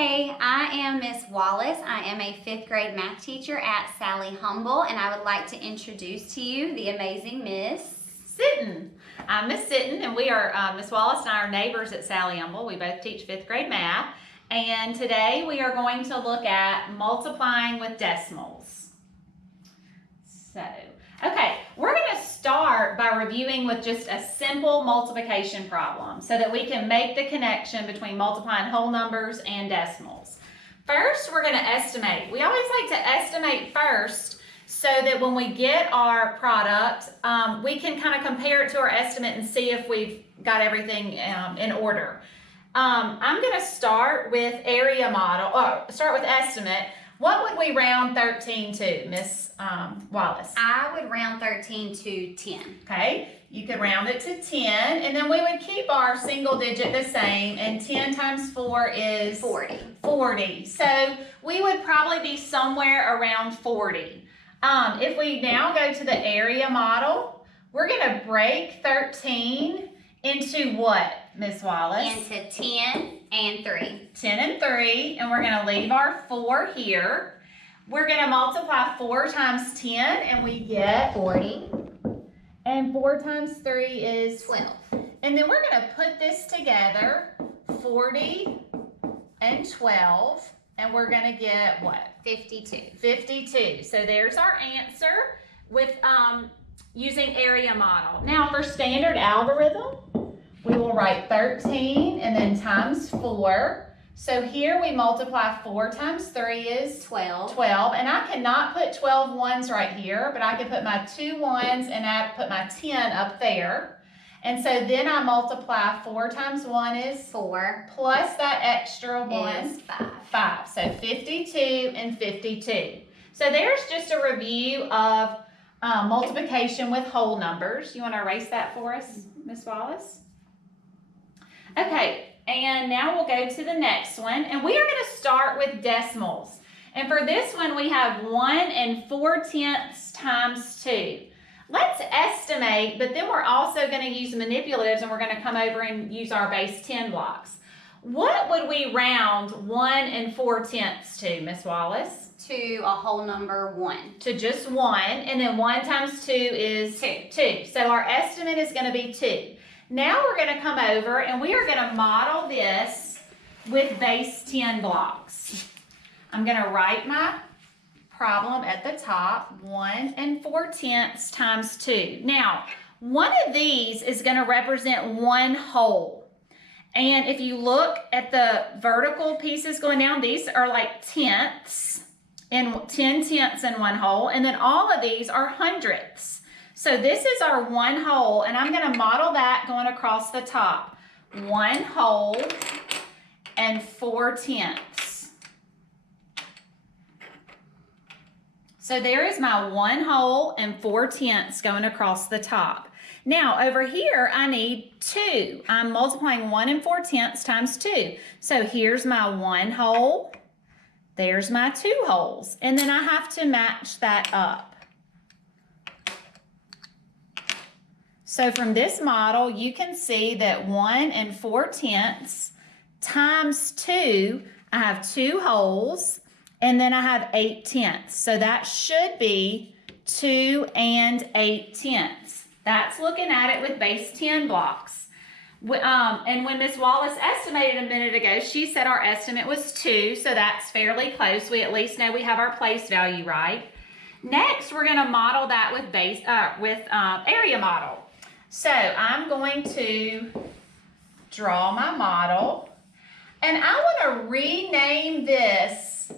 Hey, I am Miss Wallace. I am a 5th grade math teacher at Sally Humble, and I would like to introduce to you the amazing Miss Sitton. I'm Miss Sitton, and we are Miss Wallace and I are neighbors at Sally Humble. We both teach 5th grade math, and today we are going to look at multiplying with decimals. Okay, we're going to start by reviewing with just a simple multiplication problem so that we can make the connection between multiplying whole numbers and decimals. First, we're going to estimate. We always like to estimate first so that when we get our product, we can kind of compare it to our estimate and see if we've got everything in order. I'm going to start with area model, or start with estimate. What would we round 13 to, Miss Wallace? I would round 13 to 10. Okay, you could round it to 10, and then we would keep our single digit the same, and 10 times 4 is 40. So we would probably be somewhere around 40. If we now go to the area model, we're going to break 13 into what, Miss Wallace? Into 10 and 3. 10 and 3, and we're going to leave our 4 here. We're going to multiply 4 times 10, and we get 40. And 4 times 3 is 12. And then we're going to put this together, 40 and 12, and we're going to get what? 52. 52. So there's our answer with using area model. Now for standard algorithm, we will write 13 and then times 4. So here we multiply 4 times 3 is 12. And I cannot put 12 ones right here, but I can put my 2 ones and I put my 10 up there. And so then I multiply 4 times 1 is 4. Plus that extra 1 is 5. 5. So 52 and 52. So there's just a review of multiplication with whole numbers. You want to erase that for us, Miss Wallace? Okay, and now we'll go to the next one, and we are going to start with decimals. And for this one, we have 1 4/10 times 2. Let's estimate, but then we're also going to use manipulatives, and we're going to come over and use our base 10 blocks. What would we round 1 4/10 to, Miss Wallace? To a whole number 1. To just 1, and then 1 times 2 is 2. So our estimate is going to be 2. Now we're going to come over and we are going to model this with base 10 blocks. I'm going to write my problem at the top, 1 4/10 times 2. Now, one of these is going to represent one whole. And if you look at the vertical pieces going down, these are like tenths, and 10 tenths in one whole, and then all of these are hundredths. So this is our one whole, and I'm going to model that going across the top. 1 whole and 4/10. So there is my 1 whole and 4/10 going across the top. Now over here I need 2. I'm multiplying 1 4/10 times 2. So here's my 1 whole, there's my 2 wholes, and then I have to match that up. So from this model, you can see that 1 4/10 times 2, I have 2 wholes, and then I have 8/10. So that should be 2 8/10. That's looking at it with base 10 blocks. And when Miss Wallace estimated a minute ago, she said our estimate was 2, so that's fairly close. We at least know we have our place value right. Next, we're going to model that with area model. So I'm going to draw my model, and I want to rename this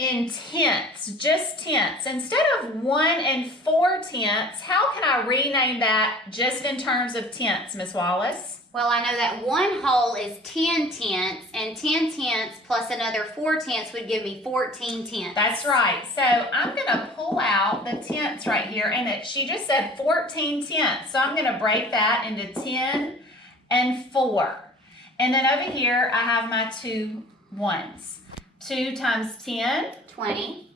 in tenths, just tenths. Instead of 1 4/10, how can I rename that just in terms of tenths, Miss Wallace? Well, I know that 1 whole is 10 tenths, and 10 tenths plus another 4/10 would give me 14 tenths. That's right. So I'm going to pull out the tenths right here, and she just said 14 tenths. So I'm going to break that into 10 and 4. And then over here, I have my 2 ones. 2 times 10, 20.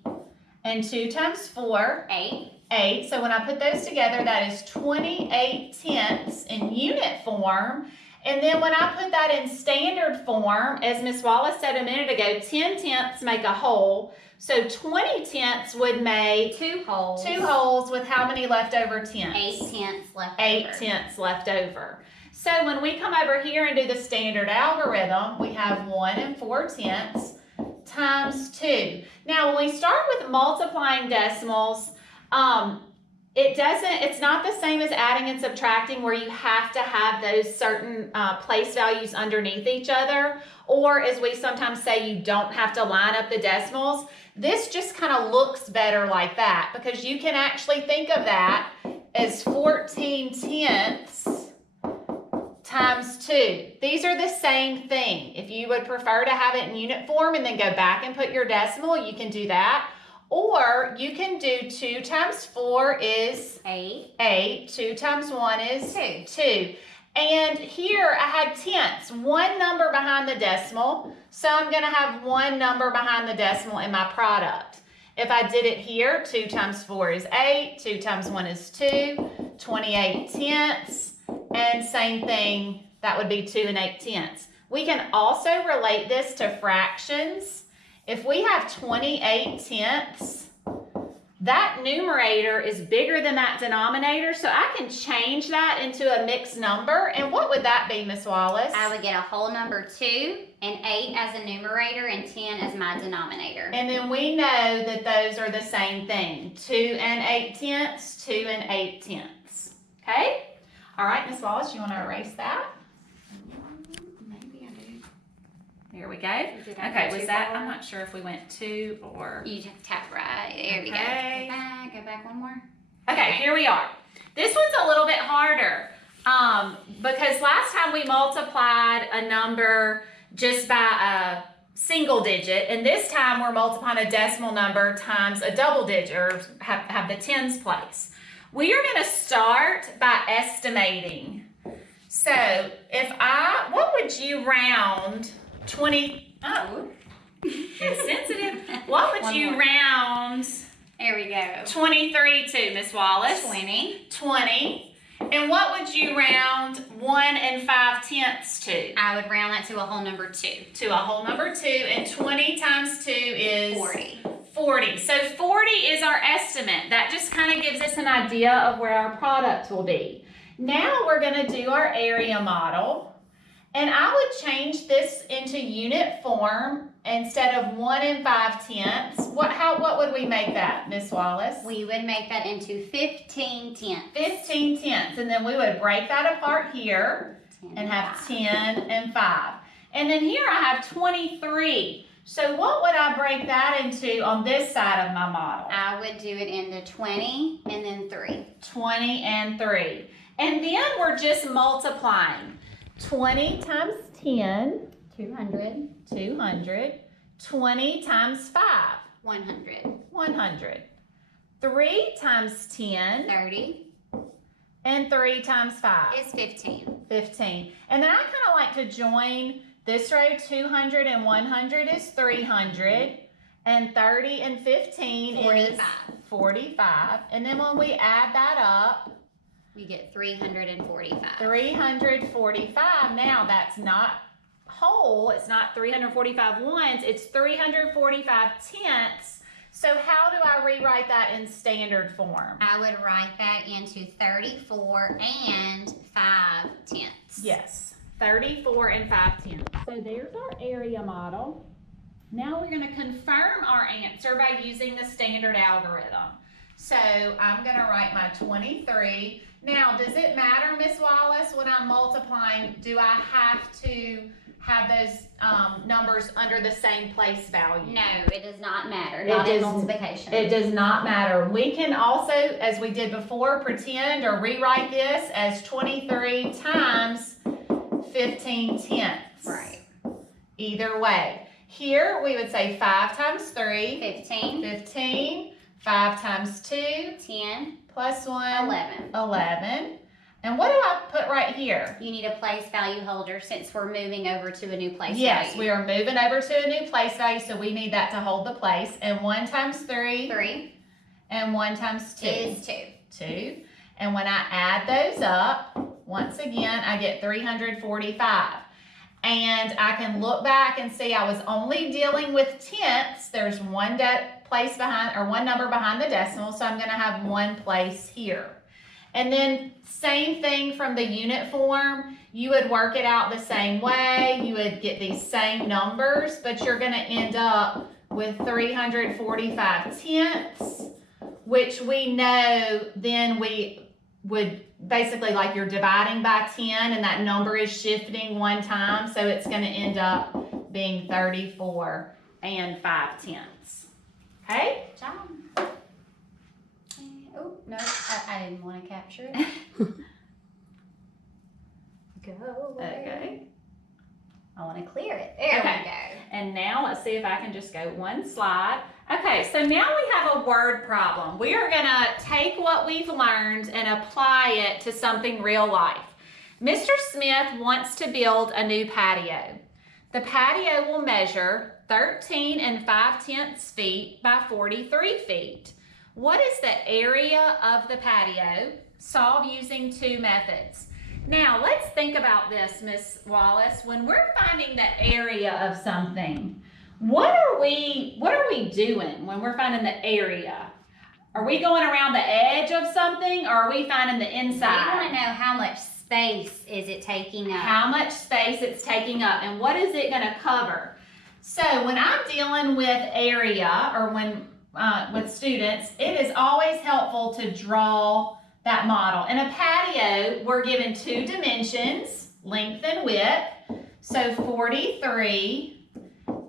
And 2 times 4, 8. 8. So when I put those together, that is 28 tenths in unit form. And then when I put that in standard form, as Miss Wallace said a minute ago, 10 tenths make a whole. So 20 tenths would make Two holes. 2 holes with how many leftover tenths? 8 tenths left 8 over. tenths left over. So when we come over here and do the standard algorithm, we have 1 4 tenths times 2. Now when we start with multiplying decimals, it's not the same as adding and subtracting where you have to have those certain place values underneath each other, or as we sometimes say, you don't have to line up the decimals. This just kind of looks better like that because you can actually think of that as 14 tenths times 2. These are the same thing. If you would prefer to have it in unit form and then go back and put your decimal, you can do that. Or you can do 2 times 4 is 8. 2 times 1 is 2. And here I had tenths, one number behind the decimal. So I'm going to have one number behind the decimal in my product. If I did it here, 2 times 4 is 8. 2 times 1 is 2. 28 tenths. And same thing, that would be 2 and 8 tenths. We can also relate this to fractions. If we have 28 tenths, that numerator is bigger than that denominator, so I can change that into a mixed number. And what would that be, Miss Wallace? I would get a whole number 2 and 8 as a numerator and 10 as my denominator. And then we know that those are the same thing. 2 and 8 tenths, 2 and 8 tenths. Okay? All right, Miss Wallace, you want to erase that? Maybe I do. There we go. Did I Okay, go was too that, far? I'm not sure if we went 2 or... You just tap right. There we go. Okay. Go back one more. Okay, here we are. This one's a little bit harder because last time we multiplied a number just by a single digit, and this time we're multiplying a decimal number times a double digit, or have the tens place. We are going to start by estimating. So what would you round 20? Oh, it's sensitive. What would One you more. round There we go. 23 to, Miss Wallace? 20. 20. And what would you round 1 and 5 tenths to? I would round that to a whole number 2. To a whole number 2, and 20 times 2 is 40. 40. So 40 is our estimate. That just kind of gives us an idea of where our product will be. Now we're going to do our area model. And I would change this into unit form instead of 1 and 5 tenths. What would we make that, Miss Wallace? We would make that into 15 tenths. 15 tenths. And then we would break that apart here 10 and have 5. 10 and 5. And then here I have 23. So what would I break that into on this side of my model? I would do it into 20 and then 3. 20 and 3. And then we're just multiplying. 20 times 10, 200. 200. 20 times 5, 100. 100. 3 times 10, 30 and 3 times 5, is 15. 15. And then I kind of like to join this row. 200 and 100 is 300. And 30 and 15 is 45. 45. And then when we add that up, We get 345. 345. Now that's not whole. It's not 345 ones. It's 345 tenths. So how do I rewrite that in standard form? I would write that into 34 and 5 tenths. Yes, 34 and 5 tenths. So there's our area model. Now we're going to confirm our answer by using the standard algorithm. So I'm going to write my 23. Now, does it matter, Miss Wallace, when I'm multiplying, do I have to have those numbers under the same place value? No, it does not matter. It Not in does- multiplication. It does not matter. We can also, as we did before, pretend or rewrite this as 23 times 15 tenths. Right. Either way. Here we would say 5 times 3, 15, 15, 5 times 2, 10, plus 1, 11. 11. And what do I put right here? You need a place value holder since we're moving over to a new place Yes, value. we are moving over to a new place value, so we need that to hold the place. And 1 times 3, 3 and 1 times 2. is 2. 2. And when I add those up, once again, I get 345. And I can look back and see I was only dealing with tenths. There's one place behind, or one number behind the decimal, so I'm going to have one place here. And then same thing from the unit form. You would work it out the same way. You would get these same numbers, but you're going to end up with 345 tenths, which we know then we would basically, like, you're dividing by 10 and that number is shifting one time, so it's going to end up being 34 and 5/10. Okay? Good job. Oh, no, I didn't want to capture it. Go away. Okay. I want to clear it. There Okay. we go. And now let's see if I can just go one slide. Okay, so now we have a word problem. We are gonna take what we've learned and apply it to something real life. Mr. Smith wants to build a new patio. The patio will measure 13 and 5/10 feet by 43 feet. What is the area of the patio? Solve using two methods. Now, let's think about this, Miss Wallace. When we're finding the area of something, what are we doing when we're finding the area? Are we going around the edge of something, or are we finding the inside? We want to know how much space is it taking up. How much space it's taking up, and what is it going to cover? So when I'm dealing with area, or when with students, it is always helpful to draw that model. In a patio, we're given two dimensions, length and width. So 43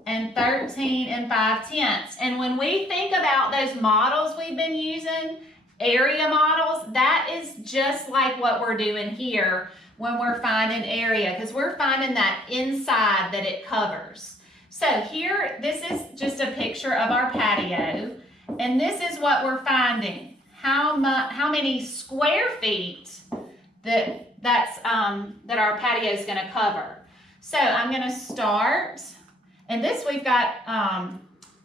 and 13 and 5/10. And when we think about those models we've been using, area models, that is just like what we're doing here when we're finding area, because we're finding that inside that it covers. So here, this is just a picture of our patio, and this is what we're finding. How many square feet that our patio is going to cover. So I'm going to start, and this we've got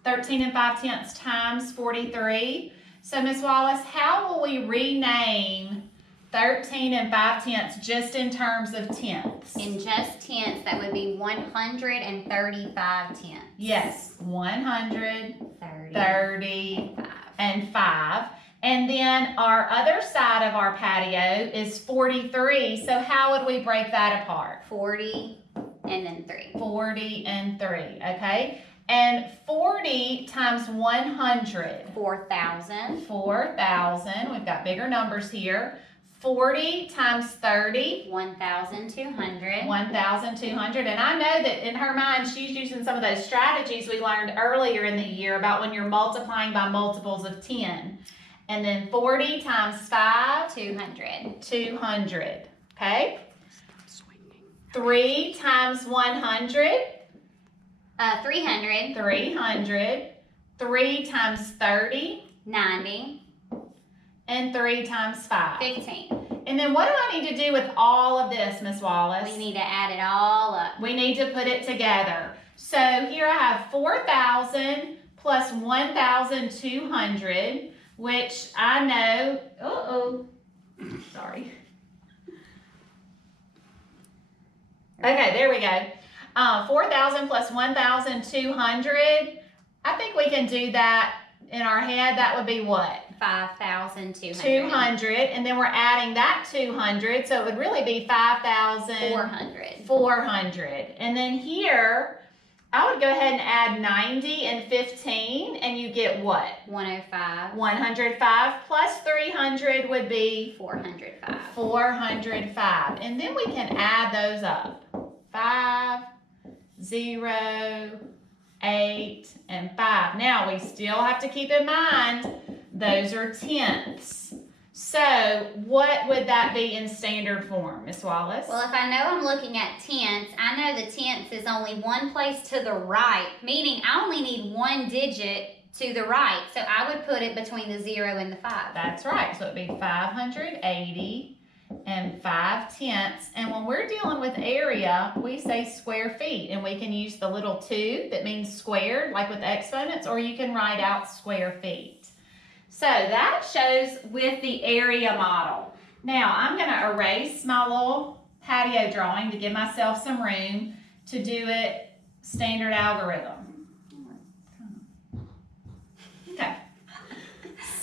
13 and 5/10 times 43. So Miss Wallace, how will we rename 13 and 5/10 just in terms of tenths? In just tenths, that would be 135 tenths. Yes, 130 30. and 5. And then our other side of our patio is 43. So how would we break that apart? 40 and then 3. 40 and 3, okay? And 40 times 100. 4,000. 4,000. We've got bigger numbers here. 40 times 30. 1,200. 1,200. And I know that in her mind, she's using some of those strategies we learned earlier in the year about when you're multiplying by multiples of 10. And then 40 times 5. 200. 200. Okay? 3 times 100. 300. 300. 3 times 30. 90. And 3 times 5. 15. And then what do I need to do with all of this, Miss Wallace? We need to add it all up. We need to put it together. So here I have 4,000 plus 1,200, which I know, sorry. Okay, there we go. 4,000 plus 1,200. I think we can do that in our head. That would be what? 5,200. 200, and then we're adding that 200, so it would really be 5,400. 400. And then here, I would go ahead and add 90 and 15, and you get what? 105. 105 plus 300 would be 405. 405. And then we can add those up. 5, 0, 8, and 5. Now, we still have to keep in mind those are tenths. So, what would that be in standard form, Miss Wallace? Well, if I know I'm looking at tenths, I know the tenths is only one place to the right, meaning I only need one digit to the right. So I would put it between the 0 and the 5. That's right. So, it'd be 580 and 5/10. And when we're dealing with area, we say square feet. And we can use the little 2 that means squared, like with exponents, or you can write out square feet. So that shows with the area model. Now I'm gonna erase my little patio drawing to give myself some room to do it standard algorithm. Okay.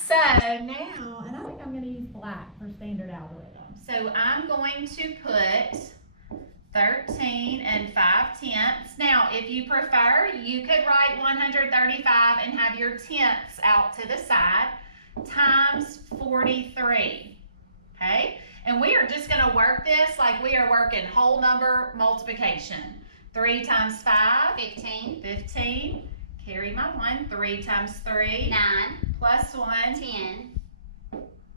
So now, and I think I'm gonna use black for standard algorithm. So I'm going to put 13 and 5/10. Now, if you prefer, you could write 135 and have your tenths out to the side times 43. Okay? And we are just going to work this like we are working whole number multiplication. 3 times 5, 15, 15. Carry my 1. 3 times 3, 9, plus 1. 10,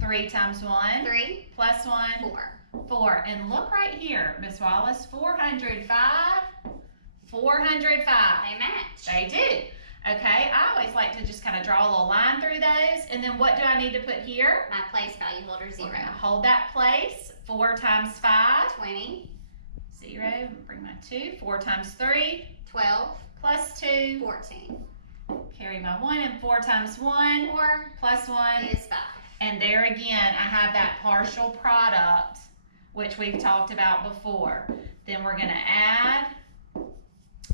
3 times 1, 3, plus 1. 4. 4. And look right here, Miss Wallace, 405, 405. They match. They do. Okay, I always like to just kind of draw a little line through those. And then what do I need to put here? My place value holder, 0. We're gonna hold that place. 4 times 5, 20, 0. Bring my 2. 4 times 3, 12, plus 2. 14. Carry my 1. And 4 times 1, 4 plus 1. is 5. And there again, I have that partial product, which we've talked about before. Then we're gonna add.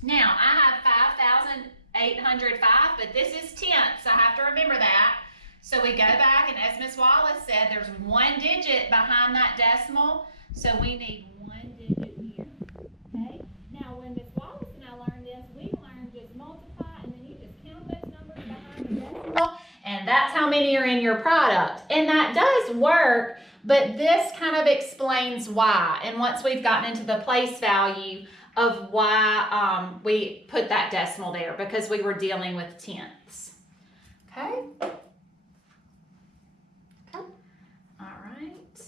Now, I have 5,805, but this is tenths. I have to remember that. So we go back, and as Miss Wallace said, there's 1 digit behind that decimal. So we need 1 digit here, okay? Now, when Miss Wallace and I learned this, we learned just multiply, and then you just count those numbers behind the decimal, and that's how many are in your product. And that does work, but this kind of explains why. And once we've gotten into the place value of why we put that decimal there, because we were dealing with tenths. Okay? All right.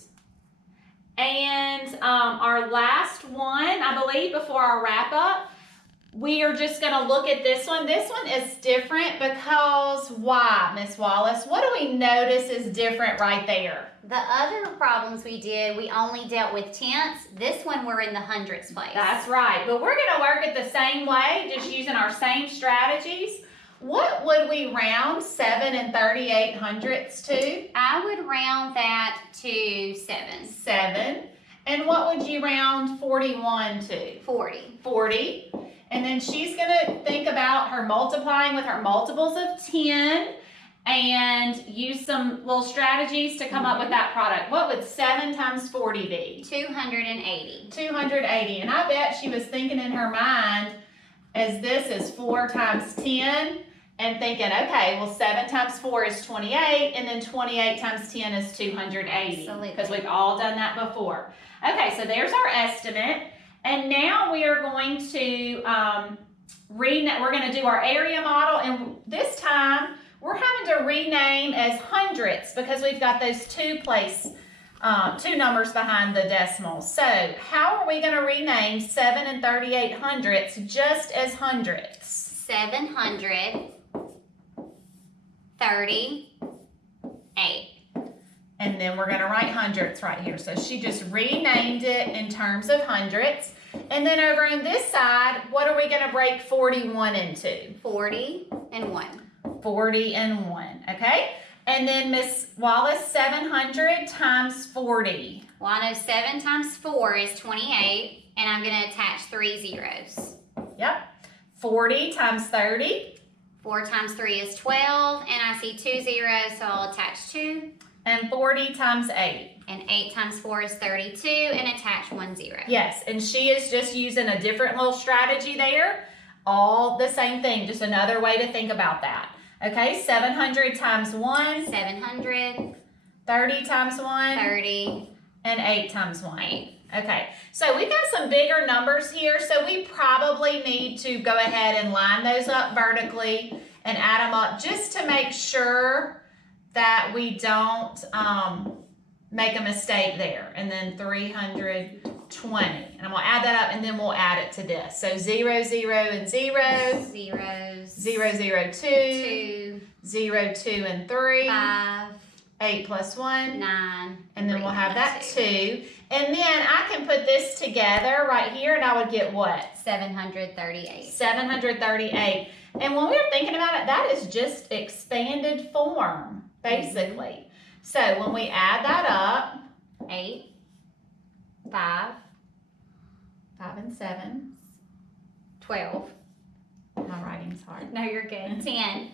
And our last one, I believe, before our wrap up, we are just going to look at this one. This one is different because why, Miss Wallace? What do we notice is different right there? The other problems we did, we only dealt with tenths. This one, we're in the hundredths place. That's right. But we're going to work it the same way, just using our same strategies. What would we round 7 and 38 hundredths to? I would round that to 7. 7. And what would you round 41 to? 40. 40. And then she's going to think about her multiplying with her multiples of 10 and use some little strategies to come up with that product. What would 7 times 40 be? 280. 280. And I bet she was thinking in her mind, as this is 4 times 10, and thinking, okay, well, 7 times 4 is 28, and then 28 times 10 is 280. Absolutely. Because we've all done that before. Okay, so there's our estimate. And now we are going to we're going to do our area model, and this time we're having to rename as hundredths because we've got those two numbers behind the decimals. So how are we going to rename 7 and 38 hundredths just as hundredths? 738. And then we're going to write hundredths right here. So she just renamed it in terms of hundredths. And then over on this side, what are we going to break 41 into? 40 and 1. 40 and 1, okay? And then Miss Wallace, 700 times 40. Well, I know 7 times 4 is 28, and I'm going to attach 3 zeros. Yep. 40 times 30. 4 times 3 is 12, and I see 2 zeros, so I'll attach 2. And 40 times 8. And 8 times 4 is 32, and attach 1 0. Yes, and she is just using a different little strategy there. All the same thing, just another way to think about that. Okay, 700 times 1. 700. 30 times 1. 30. And 8 times 1. 8. Okay, so we've got some bigger numbers here, so we probably need to go ahead and line those up vertically and add them up just to make sure that we don't make a mistake there. And then 320. And I'm going to add that up, and then we'll add it to this. So 0, 0, and 0. Zeros. 0, 0, 2. 2. 0, 2, and 3. 5. 8 plus 1. 9. And then 3, we'll have that 2. 2. And then I can put this together right here, and I would get what? 738. 738. And when we were thinking about it, that is just expanded form, basically. So when we add that up, 8, 5 and 7. 12. My writing's hard. No, you're good. 10.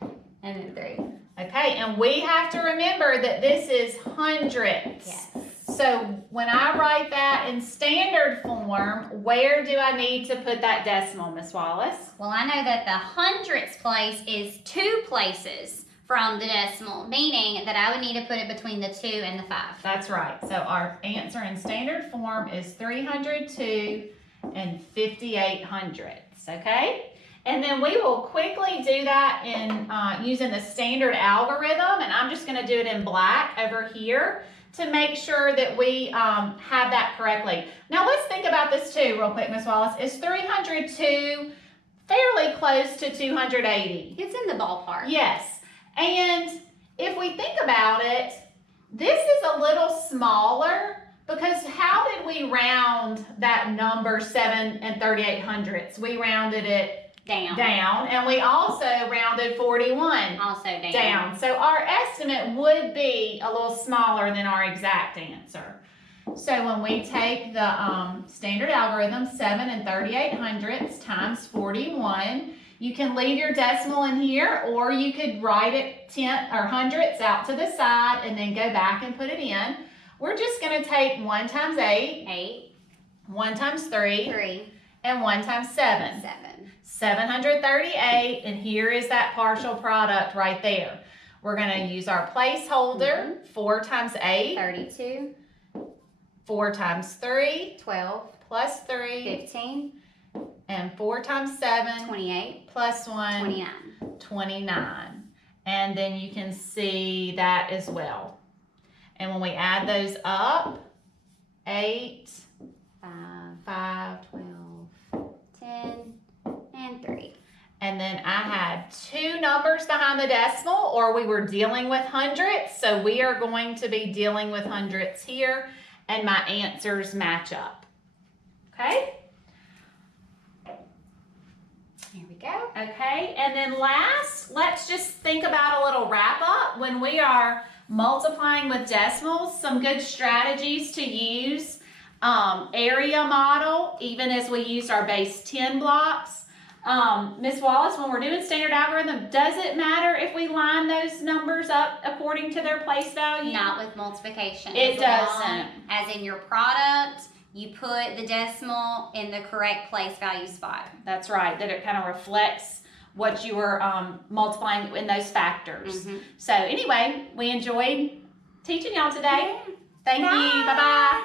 And then 3. Okay, and we have to remember that this is hundredths. Yes. So when I write that in standard form, where do I need to put that decimal, Miss Wallace? Well, I know that the hundredths place is 2 places from the decimal, meaning that I would need to put it between the 2 and the 5. That's right. So our answer in standard form is 302 and 58 hundredths, okay? And then we will quickly do that in using the standard algorithm, and I'm just going to do it in black over here to make sure that we have that correctly. Now let's think about this too real quick, Miss Wallace. Is 302 fairly close to 280? It's in the ballpark. Yes. And if we think about it, this is a little smaller because how did we round that number 7 and 38 hundredths? We rounded it down, and we also rounded 41 Also down. So our estimate would be a little smaller than our exact answer. So when we take the standard algorithm, 7 and 38 hundredths times 41, you can leave your decimal in here, or you could write it hundredths out to the side and then go back and put it in. We're just going to take 1 times 8, 8, 1 times 3, 3, and 1 times 7. 7. 738, and here is that partial product right there. We're going to use our placeholder, 4 times 8, 32, 4 times 3, 12, plus 3, 15, and 4 times 7, 28, plus 1, 29. 29. And then you can see that as well. And when we add those up, 8, 5, 12, 10, and 3. and then I had 2 numbers behind the decimal, or we were dealing with hundredths, so we are going to be dealing with hundredths here, and my answers match up. Okay? Here we go. Okay, and then last, let's just think about a little wrap up. When we are multiplying with decimals, some good strategies to use. Area model, even as we use our base 10 blocks. Miss Wallace, when we're doing standard algorithm, does it matter if we line those numbers up according to their place value? Not with multiplication. It As doesn't. long as in your product, you put the decimal in the correct place value spot. That's right, that it kind of reflects what you were multiplying in those factors. So anyway, we enjoyed teaching y'all today. Thank you. Bye-bye.